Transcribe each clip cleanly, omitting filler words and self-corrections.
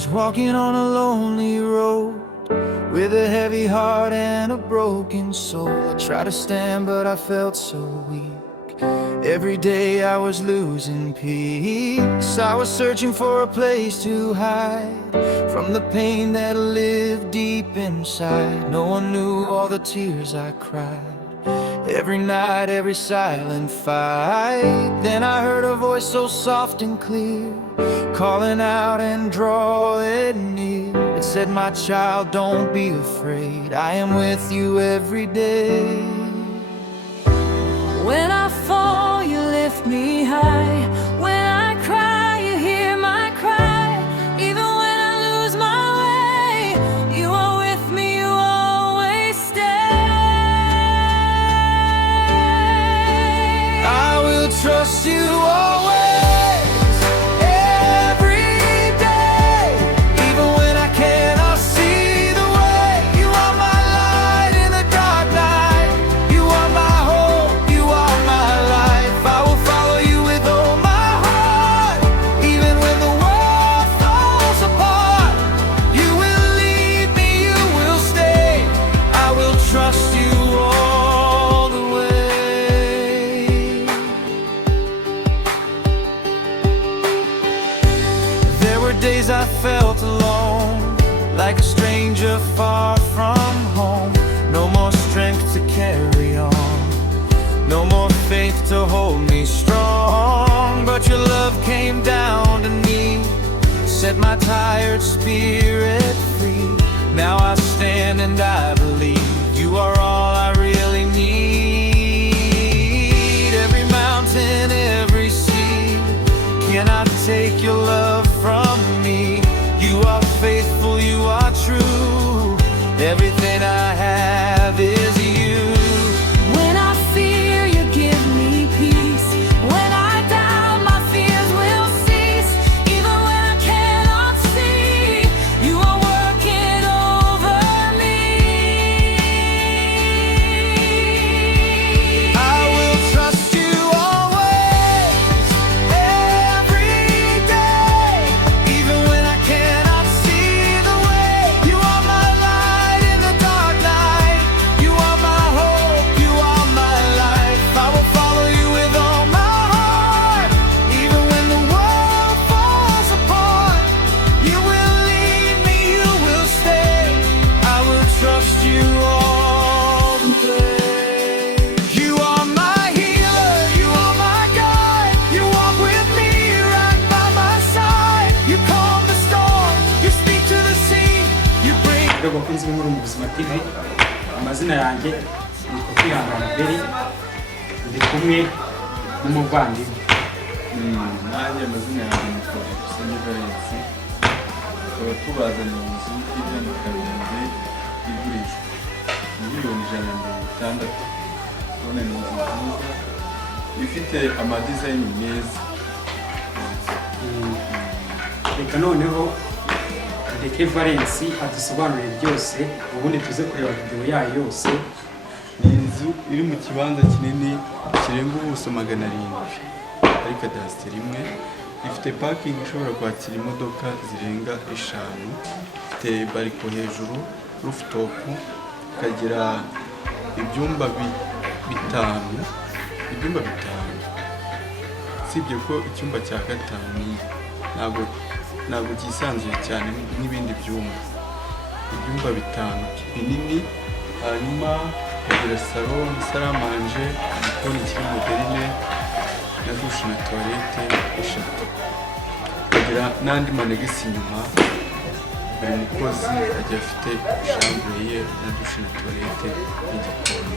was walking on a lonely road with a heavy heart and a broken soul. I tried to stand but I felt so weak. Every day I was losing peace. I was searching for a place to hide from the pain that lived deep inside. No one knew all the tears I cried, every night, every silent fight. Then I heard a voice so soft and clear, calling out and drawing near. It said, my child, don't be afraid, I am with you every day. When I fall, you lift me high. When I cry, you hear my cry. Even when I lose my way, you are with me, you always stay. I will trust you always. Days I felt alone, like a stranger far from home. No more strength to carry on, no more faith to hold me strong. But your love came down to me, set my tired spirit free. Now I stand and I believe you are all I really need. Every mountain, every sea cannot take your love from me. You are faithful, you are true. Everything I have is you. When I fear, you give me peace. When I doubt, my fears will cease. Even when I cannot see, you are working over me. I will trust you always, every day. Even when I cannot see the way, you are my light in the dark night. You are my hope, you are my life. I will follow you with all my heart. Even when the world falls apart, you will lead me, you will stay. I will trust you all the way. You are my healer, you are my guide. You walk with me right by my side. You calm the storm, you speak to the sea. You bring Reba bakunzi b'inkuru mu Buzima TV, amazina yanjye ni Kwihangana Beri, ndi kumwe n'umuvandimwe. Nanjye amazina yanjye ni Spacious, tukaba tubazaniye inzu y'igeni karindwi igurishwa miliyoni 160. Urabona ni inzu nziza ifite amadizayini meza. Reka noneho reke Valence adusobanurire byose, ubundi tuze kureba video yayo yose. Ni inzu iri mu kibanza kinini kirenga ubuso 700, ari kadasiteri imwe. Ifite parking ishobora kwakira imodoka zirenga 5. Ifite bariko hejuru, rooftop, ikagira ibyumba bitanu. Sibye ko icyumba cya gatanu ntabwo kisanzuye cyane n'ibindi byumba. Ibyumba bitanu binini, hanyuma ikagira salon, salle à manger, igikoni kiri moderne na douche na toilette 3. Ikagira n'andi manegisi inyuma. Buri mukozi agiye afite chambre ye na douche na toilette n'igikoni.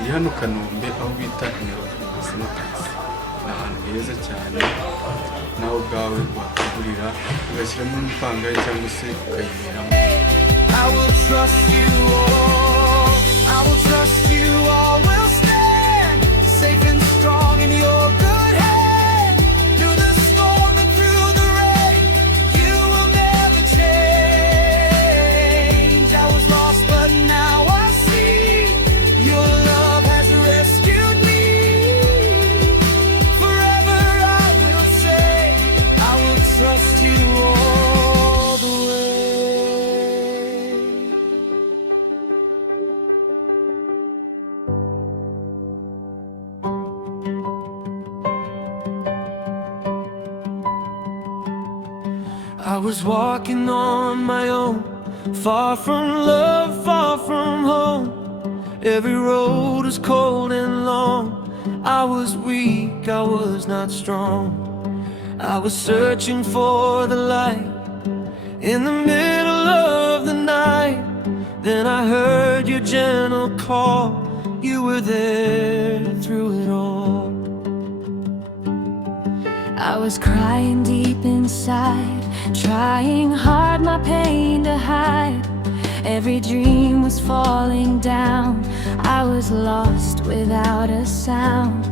Iri hano Kanombe aho bita terrace. Ni ahantu heza cyane, nawe ubwawe wakugurira ugashyiramo umupangayi cyangwa se ukayiberamo. I will trust you all, I will trust you all, will stand safe and strong in your good hand. Through the storm and through the rain, you will never change. I was lost but now I see, your love has rescued me. Forever I will say, I will trust you all the way. was walking on my own, far from love, far from home. Every road was cold and long. I was weak, I was not strong. I was searching for the light in the middle of the night. Then I heard your gentle call. You were there through it all. I was crying deep inside, trying hard my pain to hide. Every dream was falling down. I was lost without a sound.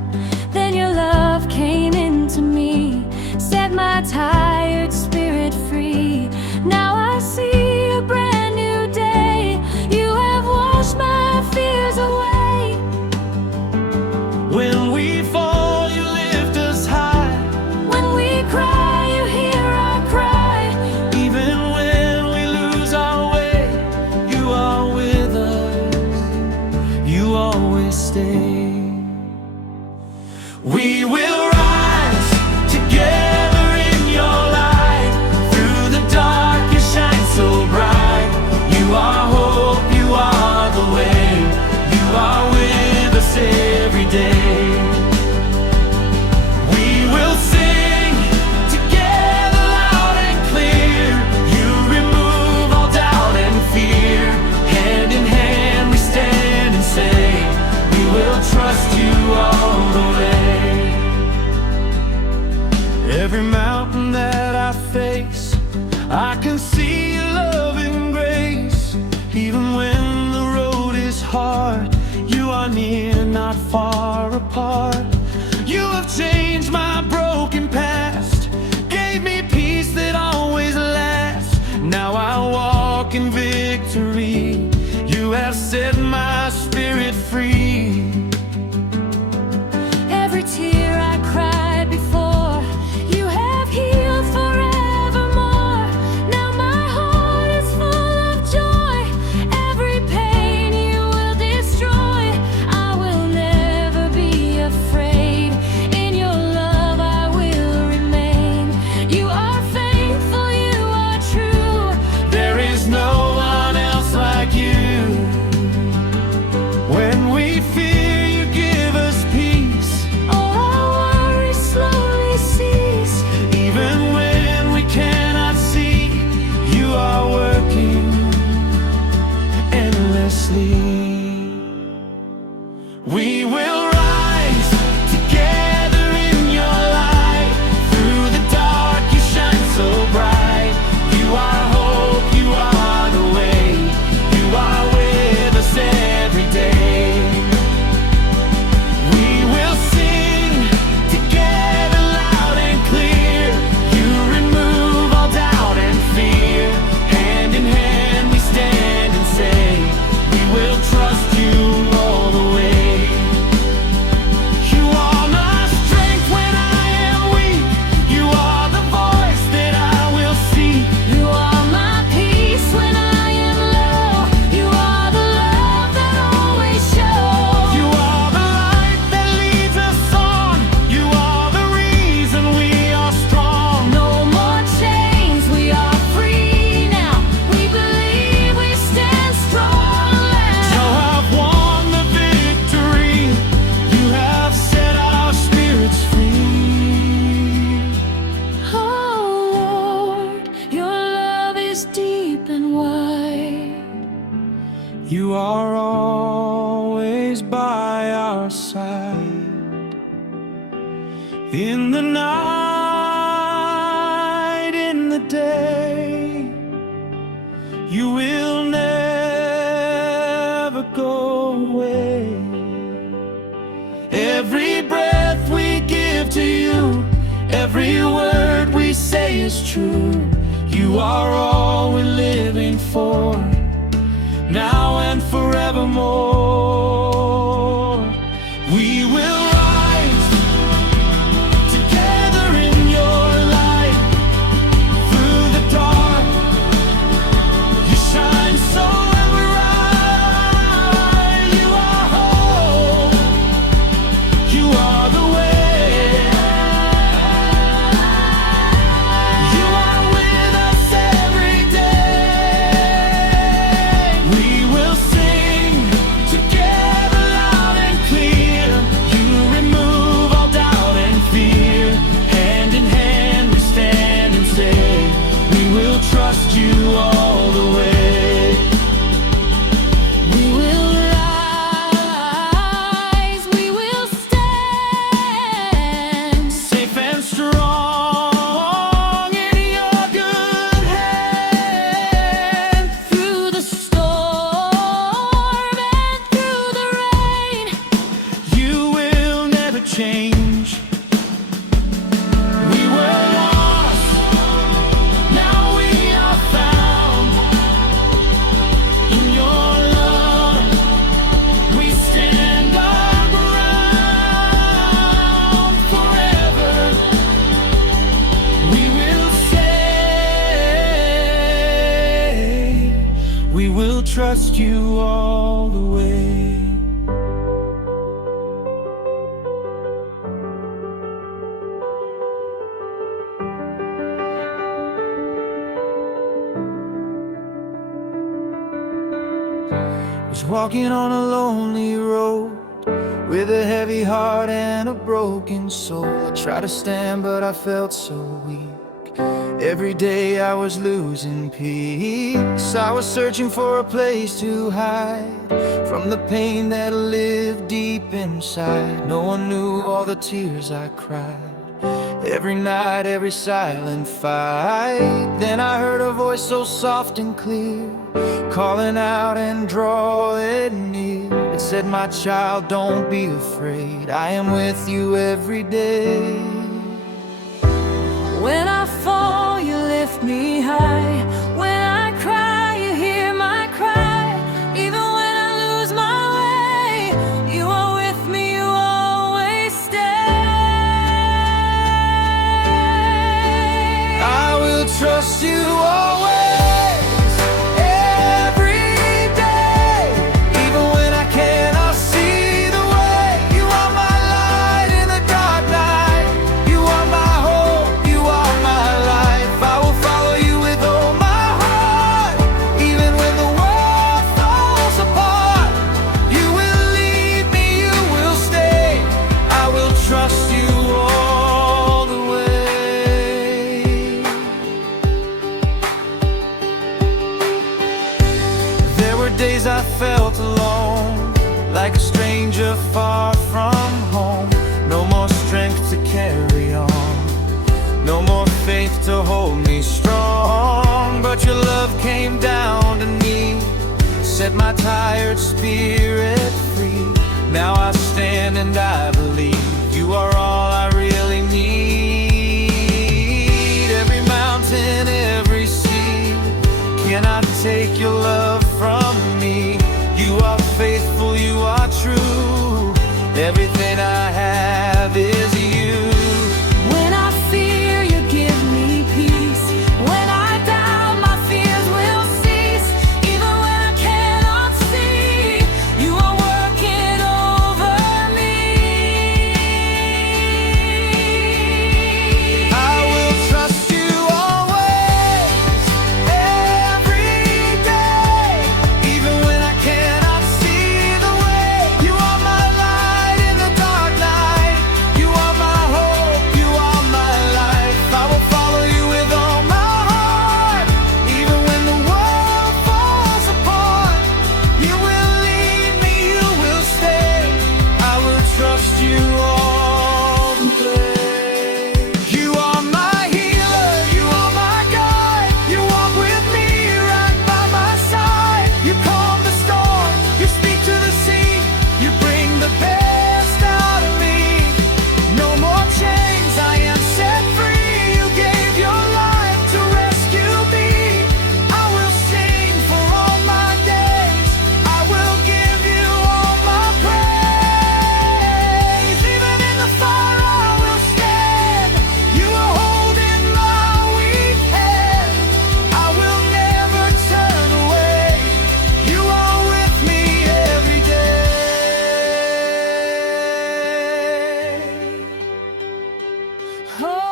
Then your love came into me, set my tired spirit free. Now I see a brand new day. You have washed my fears away. When we fall, you lift us high. When we cry, you hear our cry. Even when we lose our way, you are with us. You always stay. We will rise together in your light. Through the dark you shine so bright. You are hope, you are the way. You are with us every day. We will sing together loud and clear. You remove all doubt and fear. Hand in hand we stand and say, we will trust you all the way. Every mountain that I face, I can see your love and grace. Even when the road is hard, you are near, not far apart. You have changed my broken past, gave me peace that always lasts. Now I walk in victory. You have set my spirit free. Every tear I cried before, you have healed forevermore. Now my heart is full of joy. Every pain you will destroy. I will never be afraid. In your love I will remain. You are faithful, you are true. There is no one else like you. When we fear, you give us peace. All our worries slowly cease. Even when we cannot see, you are working endlessly. We will rise together in your light. Through the dark you shine so bright. You are hope, you are the way. You are with us every day. We will sing together loud and clear. You remove all doubt and fear. Hand in hand we stand and say, we will trust you all the way. You are my strength when I am weak. You are the voice that I will seek. You are my peace when I am low. You are the love that always shows. You are the light that leads us on. You are the reason we are strong. No more chains, we are free now. We believe we stand strong. You have won the victory. You have set our spirits free. Oh Lord, your love is deep and wide. You are always by our side. In the night, in the day, you will never go away. Every breath we give to you, every word we say is true. You are all we're living for, now and forevermore. We will rise together in your light. Through the dark you shine so bright. You are hope, you are the way. You are with us trust you all the way. Was walking on a lonely road with a heavy heart and a broken soul. I tried to stand but I felt so weak. Every day I was losing peace. I was searching for a place to hide from the pain that lived deep inside. No one knew all the tears I cried, every night, every silent fight. Then I heard a voice so soft and clear, calling out and drawing near. It said, my child, don't be afraid, I am with you every day. When I fall, you lift me high. When I cry, you hear my cry. Even when I lose my way, you are with me, you always stay. I will trust you always. Days I felt alone, like a stranger far from home. No more strength to carry on, no more faith to hold me strong. But your love came down to me, set my tired spirit free. Now I stand and I believe you are all I really need. Every mountain, every sea cannot take your love from me. You are faithful, you are true. Everything I have is you. When I fear, you give me peace. When I doubt, my fears will cease. Even when I cannot see, you are working over me. I will trust you always, every day. Even when I cannot see the way, you are my light in the dark night. You are my hope, you are my life. I will follow you with all my heart. Even when the world falls apart, you will lead me, you will stay. I will trust you all the way. You are my healer, you are my guide. You walk with me right by my side. You calm the storm, you speak to the sea. You bring the best out of me. No more chains, I am set free. You gave your life to rescue me. I will sing for all my days. I will give you all my praise. Even in the fire I will stand. You are holding my weak hand. I will never turn away. You are with me every day. Oh.